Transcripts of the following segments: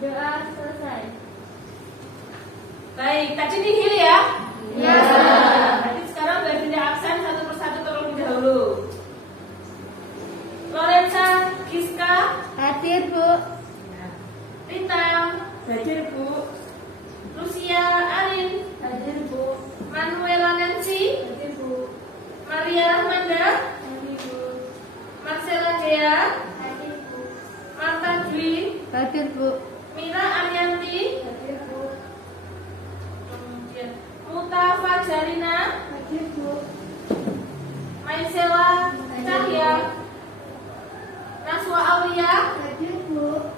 Berdoa selesai. Baik, tadi nihil ya? Ya. Nanti sekarang berpindah absen satu persatu terlebih dahulu. Lorenza Giska. Hadir, Bu. Rita. Hadir, Bu. Lucia Arin. Hadir, Bu. Manuela Nancy. Hadir, Bu. Maria Rahmanda. Hadir, Bu. Marcella Dea. Hadir, Bu. Marta Dwi. Hadir, Bu. Mira Arianti. Hadir, Bu. Kemudian Muta Fajarina. Hadir, Bu. Maisela Cahya. Naswa Aulia. Hadir, Bu.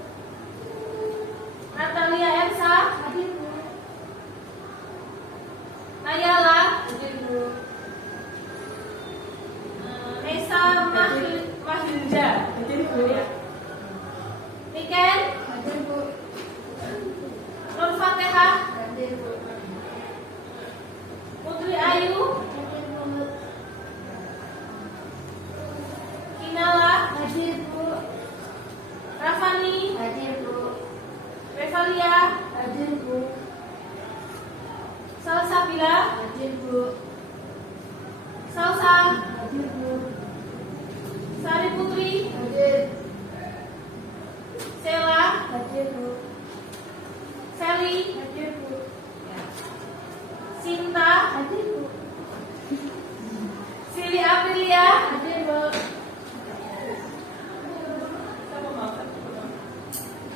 Natalia Elsa. Hadir, Bu. Nayala. Hadir, Bu. Nesa Mahilda. Ya. Niken. Hadir, Bu. Nur Fatihah. Hadir, Bu. Putri Ayu. Hadir, Bu. Kinala. Hadir, Bu. Rafani. Hadir, Bu. Revalia. Hadir, Bu. Salsabila. Hadir, Bu. Salsa. Hadir, Bu. Sari Putri. Hadir. Sela. Hadir, Bu. Sally. Hadir, Bu. Sinta. Hadir, Bu. Sili Aprilia. Hadir, Bu.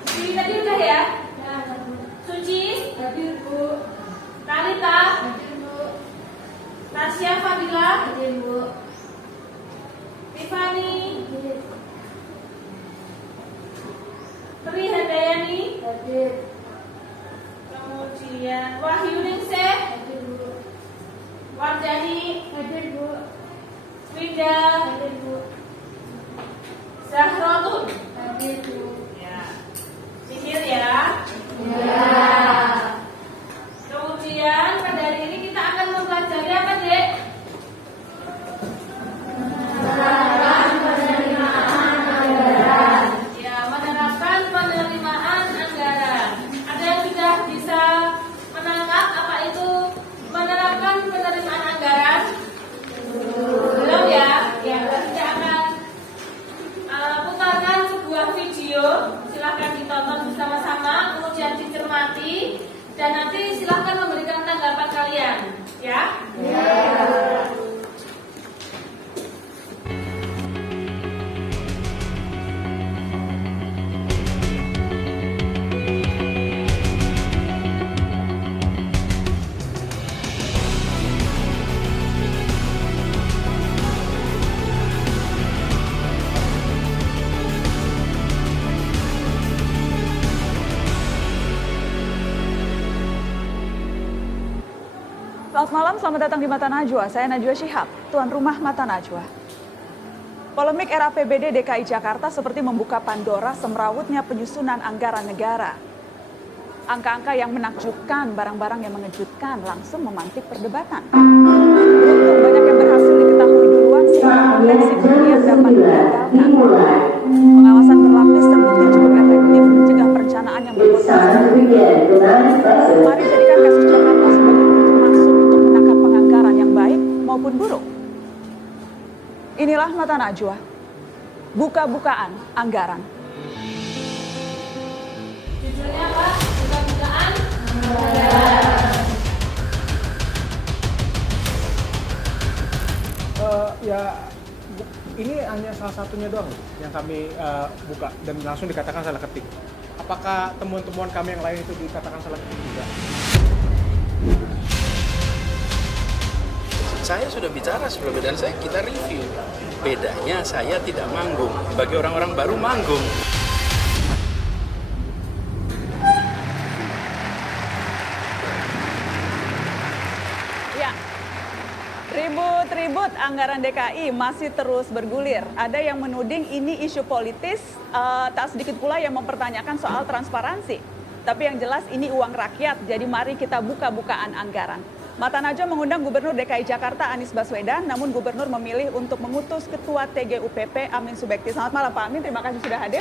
Sili tadi udah ya? Ya, Bu. Suci. Hadir, Bu. Talita. Hadir, Bu. Tasya Fadila. Hadir, Bu. Tiffany. Hadir. Tri Handayani. Hadir. Kemudian Wahyu Ningsih. Hadir, Bu. Wardani. Hadir, Bu. Winda. Hadir, Bu. Zahratun. Hadir, Bu. Ya. Sihir ya. Ya. Kemudian pada hari ini kita akan mempelajari apa, Dek? Ya, menerapkan penerimaan anggaran. Ada yang sudah bisa menangkap apa itu menerapkan penerimaan anggaran? Belum ya? Ya, kita akan putarkan sebuah video. Silahkan ditonton bersama-sama, kemudian dicermati, dan nanti silahkan memberikan tanggapan kalian. Ya? Selamat malam, selamat datang di Mata Najwa. Saya Najwa Shihab, tuan rumah Mata Najwa. Polemik RAPBD DKI Jakarta seperti membuka Pandora semrawutnya penyusunan anggaran negara. Angka-angka yang menakjubkan, barang-barang yang mengejutkan langsung memantik perdebatan. Beruntung banyak yang berhasil diketahui duluan sehingga potensi kemudian dapat digagalkan. Pengawasan berlapis terbukti cukup efektif mencegah perencanaan yang berpotensi. Mari jadikan kasus Jakarta sebagai pintu masuk untuk menangkap penganggaran yang baik maupun buruk. Inilah Mata Najwa, buka-bukaan anggaran. Judulnya apa? Buka-bukaan Ya, ini hanya salah satunya doang yang kami buka dan langsung dikatakan salah ketik. Apakah temuan-temuan kami yang lain itu dikatakan salah ketik juga? Saya sudah bicara sebelumnya dan kita review. Bedanya saya tidak manggung. Bagi orang-orang baru manggung. Ya, ribut-ribut anggaran DKI masih terus bergulir. Ada yang menuding ini isu politis, tak sedikit pula yang mempertanyakan soal transparansi. Tapi yang jelas ini uang rakyat, jadi mari kita buka-bukaan anggaran. Mata Najwa mengundang Gubernur DKI Jakarta Anies Baswedan, namun Gubernur memilih untuk mengutus Ketua TGUPP Amin Subekti. Selamat malam Pak Amin, terima kasih sudah hadir.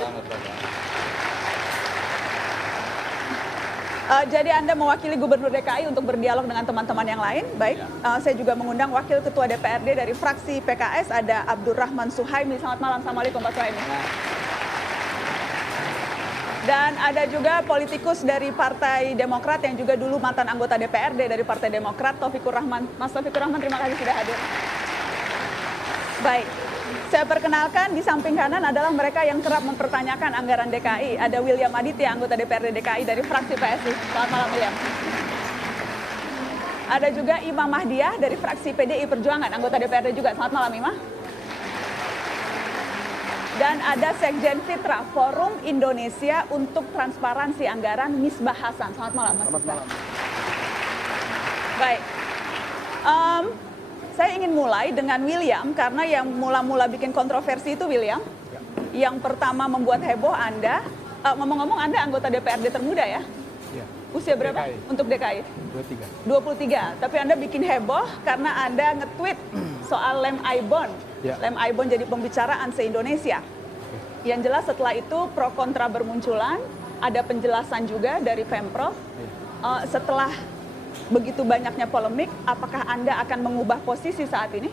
Jadi Anda mewakili Gubernur DKI untuk berdialog dengan teman-teman yang lain. Baik, saya juga mengundang Wakil Ketua DPRD dari fraksi PKS, ada Abdurrahman Suhaimi. Selamat malam, Assalamualaikum Pak Suhaimi. Dan ada juga politikus dari Partai Demokrat yang juga dulu mantan anggota DPRD dari Partai Demokrat, Taufikur Rahman. Mas Taufikur Rahman, terima kasih sudah hadir. Baik, saya perkenalkan di samping kanan adalah mereka yang kerap mempertanyakan anggaran DKI. Ada William Aditya, anggota DPRD DKI dari fraksi PSI. Selamat malam, William. Ada juga Imam Mahdiah dari fraksi PDI Perjuangan, anggota DPRD juga. Selamat malam, Imam. Dan ada Sekjen Fitra, Forum Indonesia untuk Transparansi Anggaran, Misbah Hasan. Selamat malam, Mas Misbah. Baik. Saya ingin mulai dengan William, karena yang mula-mula bikin kontroversi itu William. Yang pertama membuat heboh Anda, ngomong-ngomong Anda anggota DPRD termuda ya? Iya. Usia berapa DKI. untuk DKI? 23. 23, tapi Anda bikin heboh karena Anda nge-tweet soal lem Aibon. Ya. Lem Aibon jadi pembicaraan se-Indonesia. Yang jelas setelah itu pro kontra bermunculan, ada penjelasan juga dari Pemprov. Setelah begitu banyaknya polemik, apakah Anda akan mengubah posisi saat ini?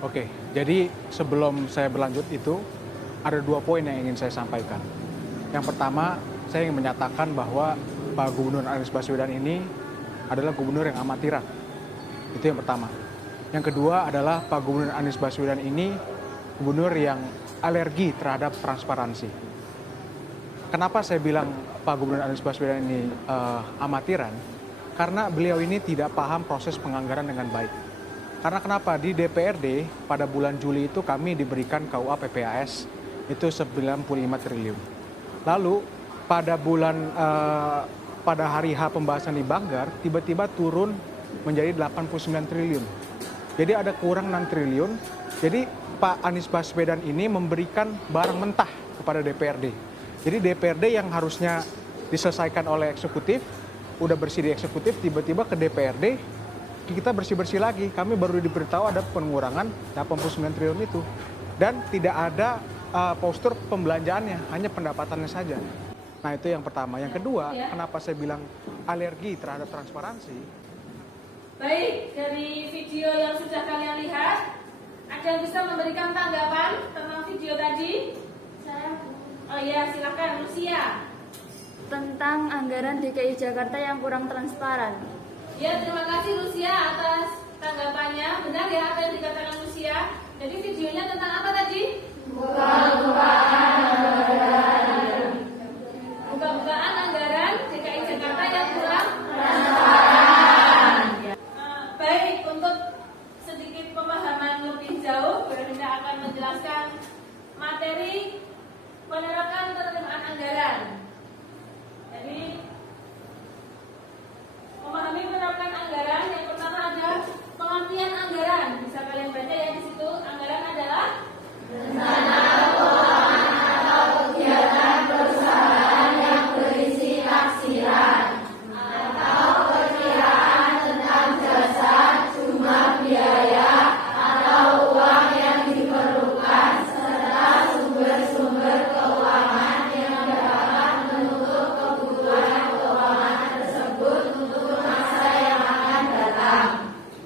Oke, jadi sebelum saya berlanjut itu, ada 2 poin yang ingin saya sampaikan. Yang pertama, saya ingin menyatakan bahwa Pak Gubernur Anies Baswedan ini adalah gubernur yang amatiran. Itu yang pertama. Yang kedua adalah Pak Gubernur Anies Baswedan ini gubernur yang alergi terhadap transparansi. Kenapa saya bilang Pak Gubernur Anies Baswedan ini amatiran? Karena beliau ini tidak paham proses penganggaran dengan baik. Karena kenapa? Di DPRD pada bulan Juli itu kami diberikan KUA PPAS itu 95 triliun. Lalu pada hari H pembahasan di Banggar tiba-tiba turun menjadi 89 triliun. Jadi ada kurang 6 triliun. Jadi Pak Anies Baswedan ini memberikan barang mentah kepada DPRD. Jadi DPRD yang harusnya diselesaikan oleh eksekutif, udah bersih di eksekutif, tiba-tiba ke DPRD, kita bersih-bersih lagi. Kami baru diberitahu ada pengurangan 89 triliun itu. Dan tidak ada postur pembelanjaannya, hanya pendapatannya saja. Nah itu yang pertama. Yang kedua, kenapa saya bilang alergi terhadap transparansi? Baik, dari video yang sudah kalian lihat, ada yang bisa memberikan tanggapan tentang video tadi? Saya Bu. Oh iya, silakan Lucia. Tentang anggaran DKI Jakarta yang kurang transparan. Ya, terima kasih Lucia atas tanggapannya. Benar ya apa yang dikatakan Lucia. Jadi videonya tentang apa tadi? Buka-bukaan anggaran DKI Jakarta yang kurang transparan. Baik, untuk sedikit pemahaman lebih jauh, Berlinda akan menjelaskan materi penerapan penerimaan anggaran. Jadi memahami penerapan anggaran, yang pertama ada pengertian anggaran. Bisa kalian baca ya di situ. Anggaran adalah rencana keuangan atau kegiatan perusahaan yang berisi taksiran atau perkiraan tentang jasa, jumlah biaya atau uang yang diperlukan serta sumber-sumber keuangan yang dapat menutup kebutuhan keuangan tersebut untuk masa yang akan datang.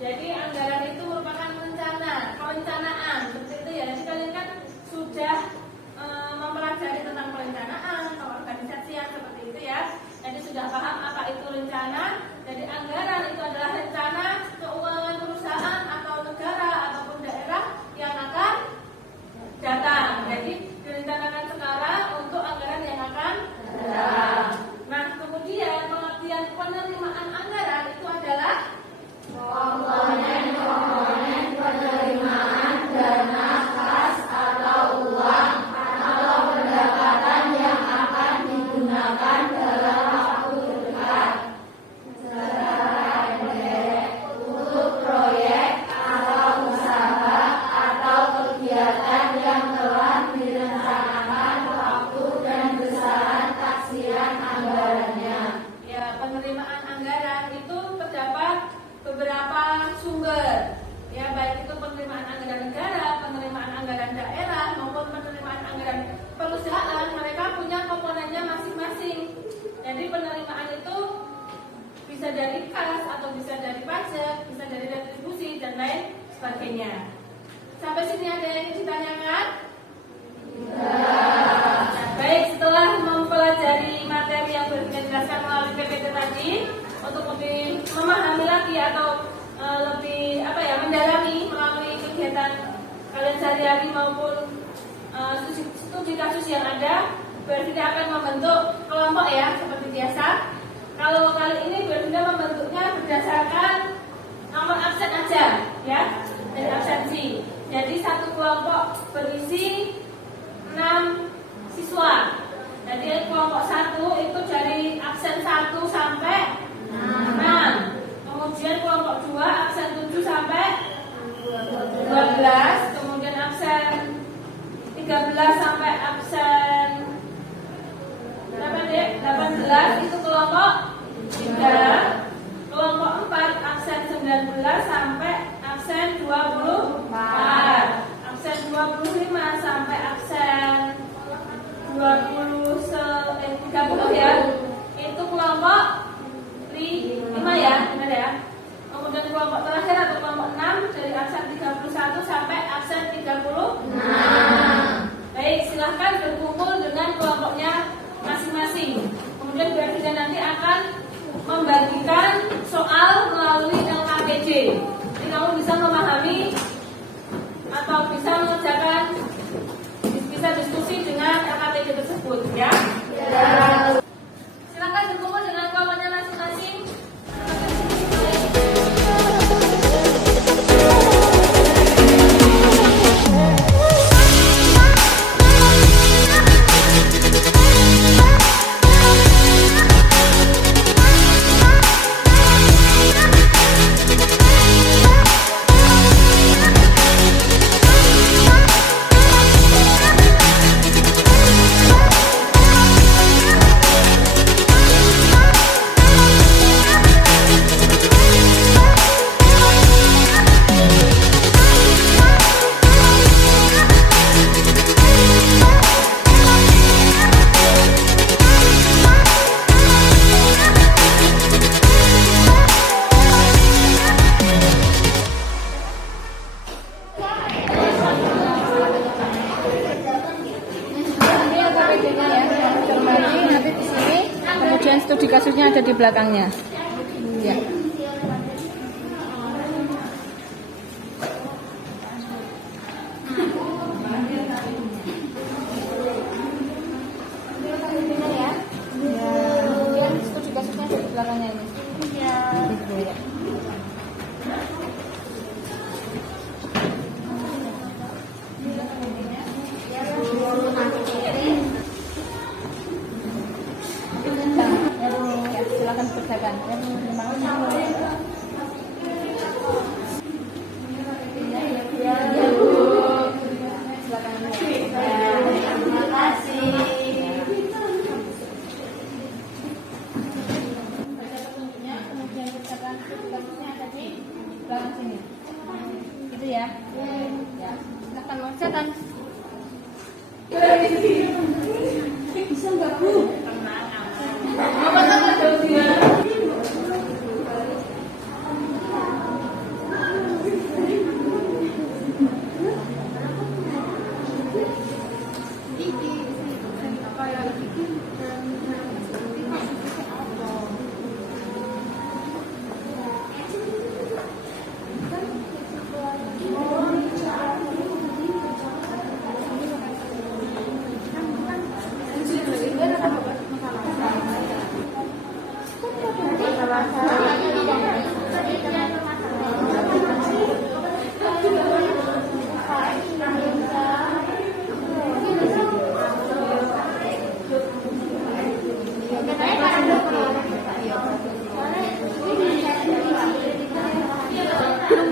Jadi anggaran itu merupakan perencanaan seperti itu ya. Jadi kalian kan sudah mempelajari tentang perencanaan atau organisasi yang seperti itu ya. Jadi sudah paham apa itu rencana. Jadi anggaran itu adalah rencana keuangan perusahaan atau negara ataupun daerah yang akan datang. Jadi direncanakan sekarang untuk anggaran yang akan datang. Nah, kemudian pengertian penerimaan anggaran itu adalah komponen penerimaan dana kas atau uang atau pendapatan yang akan digunakan dalam waktu dekat secara sebagainya. Sampai sini ada yang ingin ditanyakan? Nah, baik, setelah mempelajari materi yang sudah kita jelaskan melalui PPT tadi, untuk lebih memahami lagi atau lebih mendalami melalui kegiatan kalian sehari-hari maupun studi kasus yang ada, berarti kita akan membentuk kelompok ya seperti biasa. Kalau kali ini berarti membentuknya berdasarkan nomor absen aja ya, dari absensi. Jadi satu kelompok berisi 6 siswa. Jadi kelompok 1 itu dari absen 1 sampai 6. Kemudian kelompok 2 absen 7 sampai 12. Kemudian absen 13 sampai absen 18 itu kelompok 3. Kelompok 4 absen 19 sampai absen 24. Absen 25 sampai absen 30 ya. Itu kelompok 5 ya, benar ya. Kemudian kelompok terakhir atau kelompok 6 dari absen 31 sampai absen 36. Baik, silahkan berkumpul dengan kelompoknya masing-masing. Kemudian berarti nanti akan membagikan soal melalui LKPJ. Jadi kamu bisa memahami atau bisa mengerjakan, bisa diskusi dengan LKPJ tersebut ya. Silakan berkumpul dengan kelompoknya masing-masing. Kemudian studi kasusnya ada di belakangnya. Ya. Kemudian studi kasusnya ada di belakangnya ini. Ya. Silakan kerjakan. Terima kasih. Baca petunjuknya, kemudian kerjakan tugasnya ada di belakang sini. Gitu ya. Ya. Silakan mengerjakan. Bisa nggak Bu?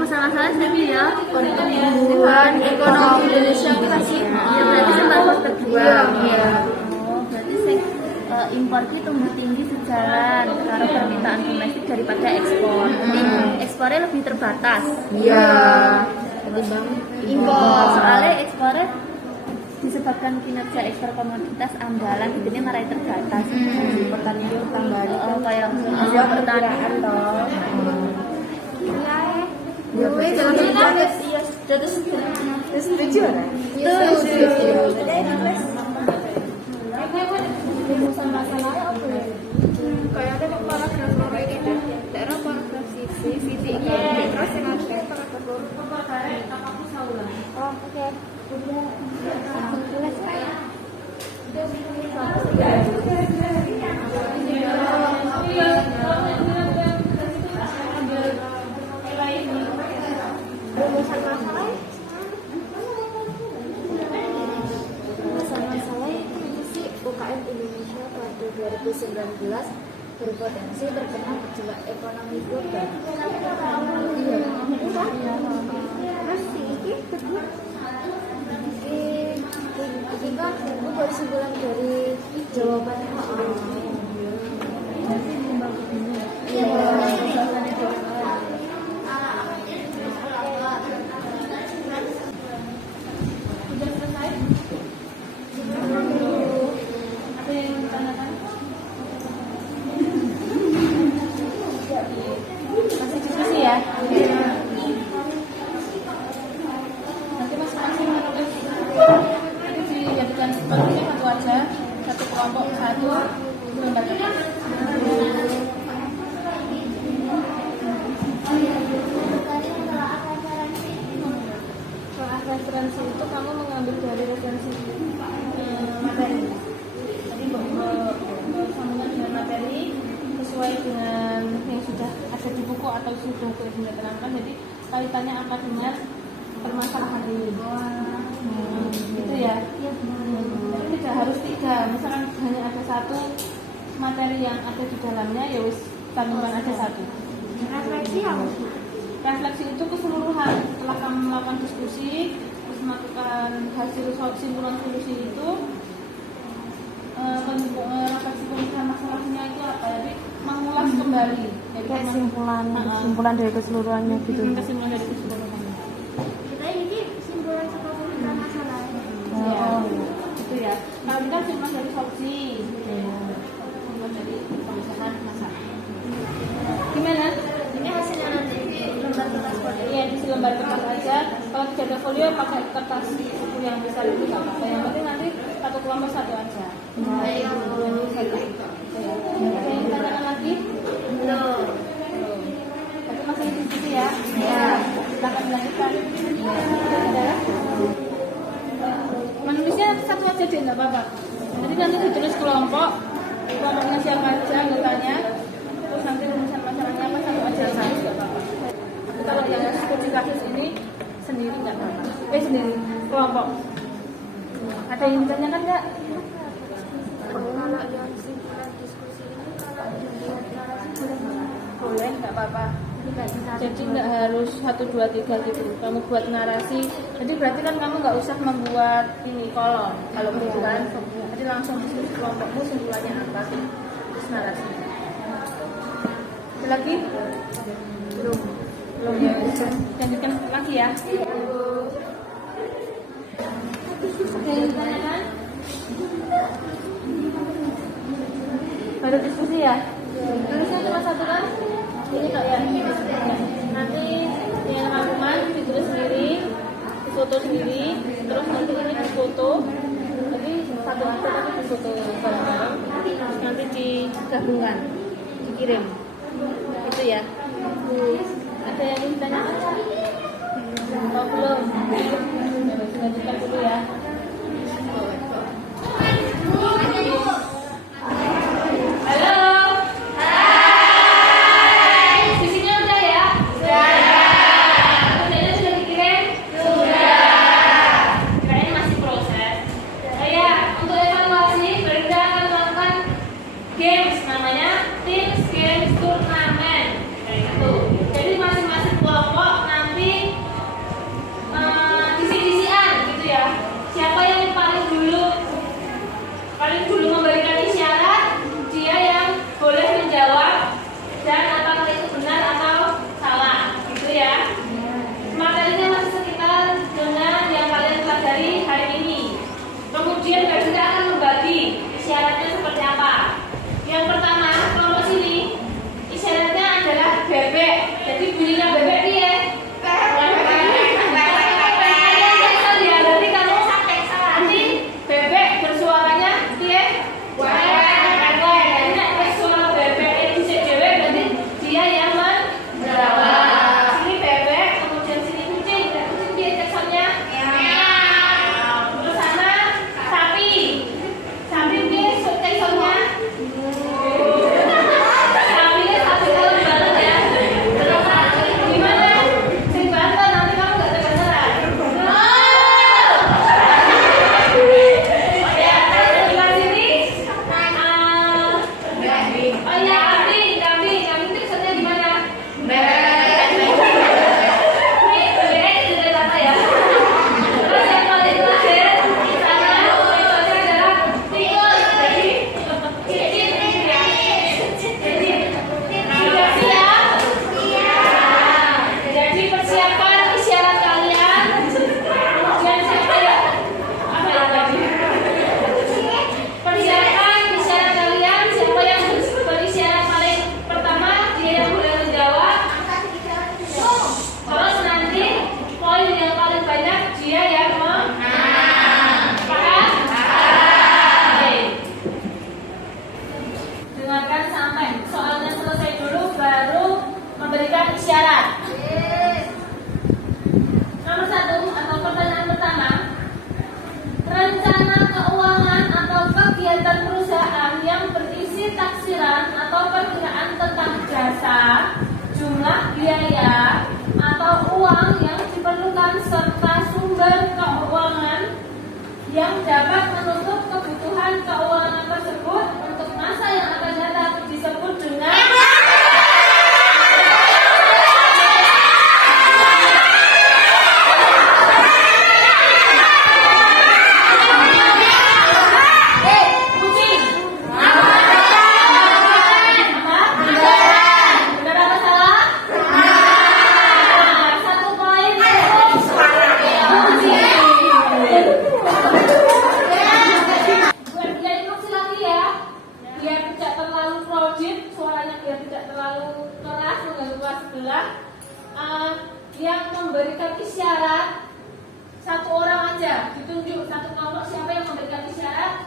Masalah-masalah seperti ya pertumbuhan ekonomi Indonesia masih ya berarti sempat berjuang ya. Berarti impor itu tumbuh tinggi sejalan karo permintaan domestik daripada ekspor. Jadi ekspornya lebih terbatas. Iya. Ketimbang impor. Soalnya ekspornya disebabkan kinerja ekspor komoditas andalan itu marai terbatas. Pertanian tambahan kayak hasil pertanian toh. Gue jangan Setuju kan? Rumusan masalahnya apa ya? Kayak ada paragraf loro ini deh. Daerah paragraf sisi, terus yang ada paragraf loro. Oh, oke. Jelas kayak. Rumusan masalah. Rumusan masalah itu sih UKM Indonesia pada 2019 berpotensi terkena gejolak ekonomi global. Iya. Terus ini kedua ini kan kesimpulan dari jawaban Sudah selesai? Ada yang ditanyakan? Masih diskusi ya? Nanti masing-masing menulis itu dijadikan seperti satu aja, satu kelompok satu lembar kertas. soal referensi itu kamu mengambil dari referensi materi. Jadi sambungan dengan materi sesuai dengan yang sudah ada di buku atau sudah terangkan. Jadi kaitannya apa dengan permasalahan ini? Gitu ya. Tapi tidak harus 3. Misalkan hanya ada 1 materi yang ada di dalamnya, ya wis sambungan ada 1. Refleksi apa? Refleksi itu keseluruhan. Setelah kamu melakukan diskusi, terus melakukan hasil simpulan solusi itu, refleksi pemikiran masalahnya itu apa? Jadi mengulas kembali. Jadi Kesimpulan dari keseluruhannya gitu. Kesimpulan dari keseluruhannya. Kita ini kesimpulan sebuah pemikiran masalah. Ya, gitu ya. Kalau kita simpulan dari solusi, simpulan dari pemikiran masalah. Gimana? Ini hasilnya nanti di lembar kertas folio. Iya, di lembar kertas aja. Kalau tidak ada folio, pakai kertas buku yang besar itu nggak apa-apa. Yang penting nanti satu kelompok 1 aja. Baik. Ada yang ditanyakan lagi? Belum. Tapi masih diskusi ya? Ya. Silakan dilanjutkan. Ada? Menulisnya 1 aja deh, nggak apa-apa. Jadi nanti ditulis kelompok, kelompoknya siapa aja anggotanya, terus nanti rumusan masalahnya apa 1 aja, nggak apa-apa. Tapi kalau yang diskusi kasus ini sendiri nggak apa-apa. Sendiri kelompok. Ada yang ditanyakan nggak? Kalau yang simpulan diskusi ini kalau dilihat narasi boleh nggak? Boleh, nggak apa-apa. Tidak bisa. Jadi nggak harus 1, 2, 3 gitu. Kamu buat narasi. Jadi berarti kan kamu nggak usah membuat ini kolom. Kalau begitu kan, jadi langsung diskusi kelompokmu simpulannya apa sih? Terus narasi. Ada lagi? Belum. Belum ya. Lanjutkan lagi ya. Ada yang ditanyakan? Baru diskusi ya? Tulisnya cuma 1 kan? Ini kok ya? Nanti yang rangkuman ditulis sendiri, difoto sendiri, terus nanti ini difoto. Jadi 1 aja tapi difoto bareng-bareng, terus nanti digabungkan, dikirim. Itu ya. Ada yang ditanyakan? Oh, belum. Lanjutkan dulu ya. Halo. Hai. Visinya udah ya? Sudah. Kerjanya sudah dikirim? Sudah. Kayaknya masih proses. Ya, untuk evaluasi kita akan melakukan games, namanya Teams Games Turnamen. Kayak gitu. Jadi masing-masing kelompok nanti disi-disian gitu ya. Oh iya, kambing itu maksudnya gimana? Ini sudah apa ya? Terus yang paling terakhir di sana metode adalah tikus. Jadi sudah siap? Jadi persiapan isyarat kalian. Kemudian siapa ya? Apa ya tadi? Persiapan isyarat kalian. Siapa yang berisyarat paling pertama dia yang boleh menjawab. Terus nanti poin yang paling banyak dia yang paham? Oke. Dengarkan sampai soalnya selesai dulu baru memberikan isyarat. Nomor 1 atau pertanyaan pertama, rencana keuangan atau kegiatan perusahaan yang berisi taksiran atau perkiraan tentang jasa, jumlah biaya atau uang yang diperlukan serta sumber keuangan yang dapat menutup kebutuhan keuangan tersebut untuk masa yang akan datang disebut dengan kucing. Benar apa salah? Nah, 1 poin untuk kucing. Buat dia emosi lagi ya, biar tidak terlalu crowded, suaranya biar tidak terlalu keras mengganggu kelas sebelah. Yang memberikan isyarat 1 orang aja, ditunjuk 1 kelompok. Siapa yang memberikan isyarat,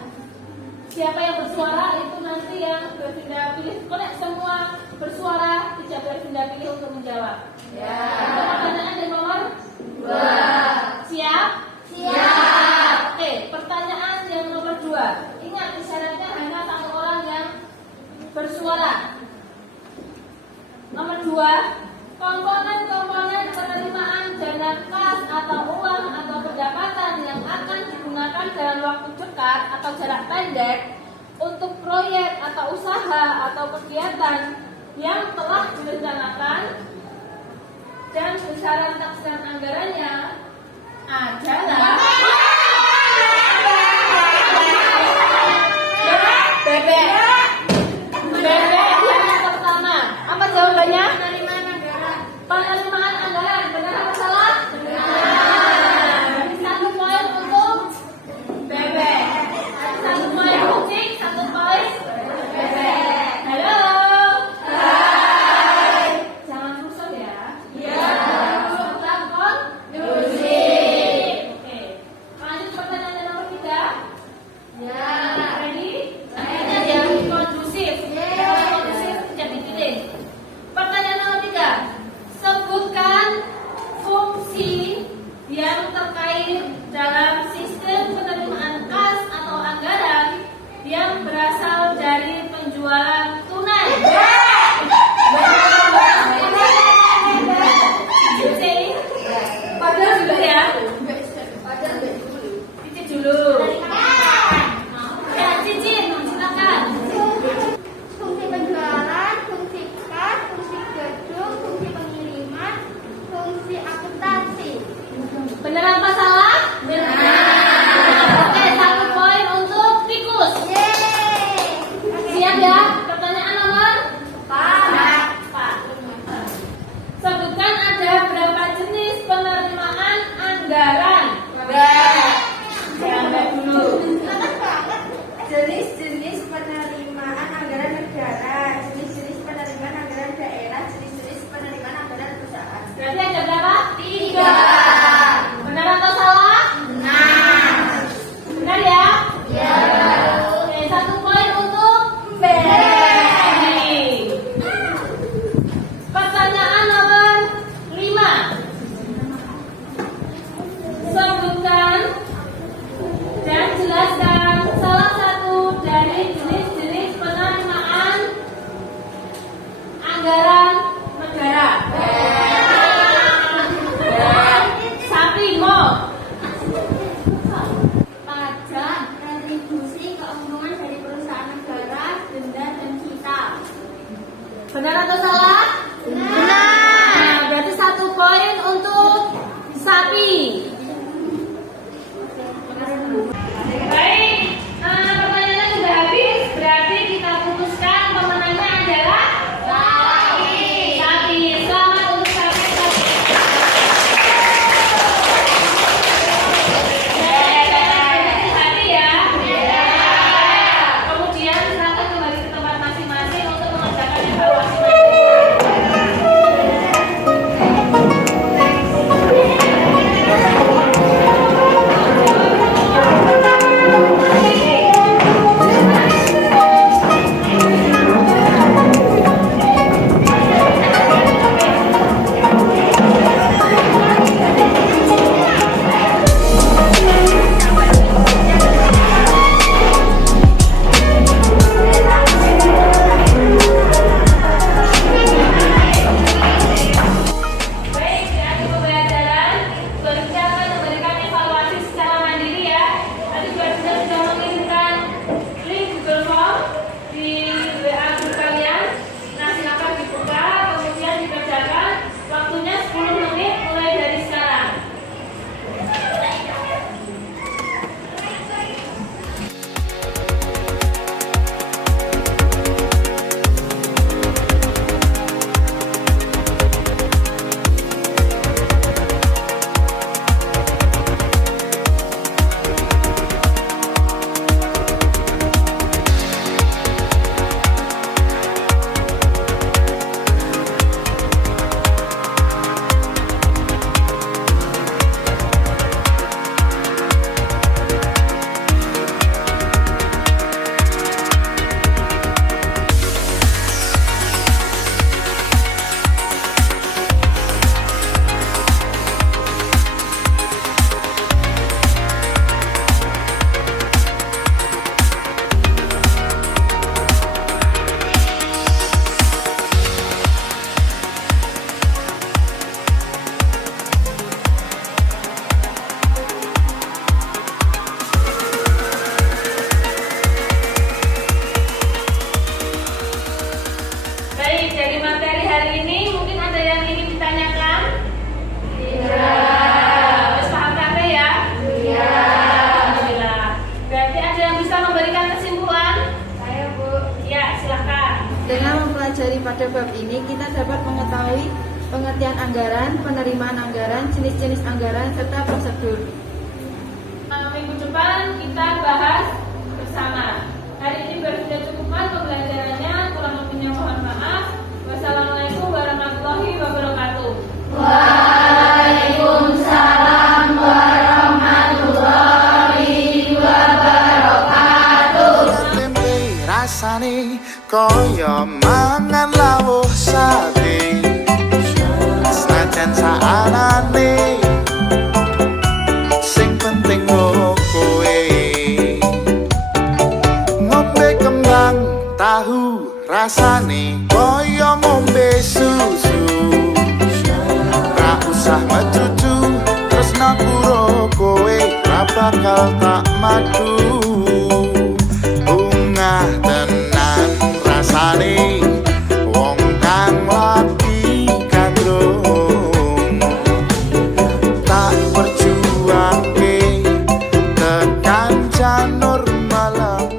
siapa yang bersuara itu nanti yang berpindah pilih. Kalau semua bersuara tidak berpindah pilih untuk menjawab. Ya. Untuk pertanyaan yang nomor 2. Siap? Siap. Oke, pertanyaan yang nomor 2. Ingat isyaratnya hanya 1 orang yang bersuara. Nomor 2. Komponen-komponen penerimaan dana kas atau uang atau pendapatan yang akan digunakan dalam waktu dekat atau jarak pendek untuk proyek atau usaha atau kegiatan yang telah direncanakan dan besaran taksiran anggarannya adalah bebek. Bebek yang pertama. Apa jawabannya? Penerimaan anggaran. Benar apa salah? Benar. 1 poin untuk bebek. 1 poin kucing, 1 poin bebek. Halo. Hai. Jangan rusuh ya. Iya. Telepon. Musik. Oke. Lanjut pertanyaan nomor 3. Ya. Ready? Ready. Benar atau salah? Benar. Nah, berarti 1 poin untuk sapi. Baik, pertanyaannya sudah habis. Berarti kita putuskan pemenangnya adalah sapi. Sapi. Selamat untuk sapi. Hati ya. Kemudian silakan kembali ke tempat masing-masing untuk mengerjakan evaluasi. Baik, di akhir pembelajaran, selanjutnya akan memberikan evaluasi secara mandiri ya. Tadi juga sudah mengirimkan link Google Form di WA group kalian. Nah, silakan dibuka, kemudian dikerjakan. Waktunya 10 menit mulai dari sekarang. Baik, dari materi hari ini mungkin ada yang ingin ditanyakan? Iya. Paham kabeh ya? Iya. Alhamdulillah. Berarti ada yang bisa memberikan kesimpulan? Saya, Bu. Ya, silakan. Dengan mempelajari pada bab ini, kita dapat mengetahui pengertian anggaran, penerimaan anggaran, jenis-jenis anggaran, serta prosedur. Minggu depan kita bahas bersama. Hari ini baru sudah cukupkan pembelajarannya. Kurang lebihnya mohon maaf. Wassalamualaikum warahmatullahi wabarakatuh. Waalaikumsalam warahmatullahi wabarakatuh. Tempe rasane kaya mangan lawuh sate, senajan saanane sing penting kowe ngombe kembang tahu rasane kaya ngombe susu, ra usah mecucu tresna karo kowe ra bakal tak madu.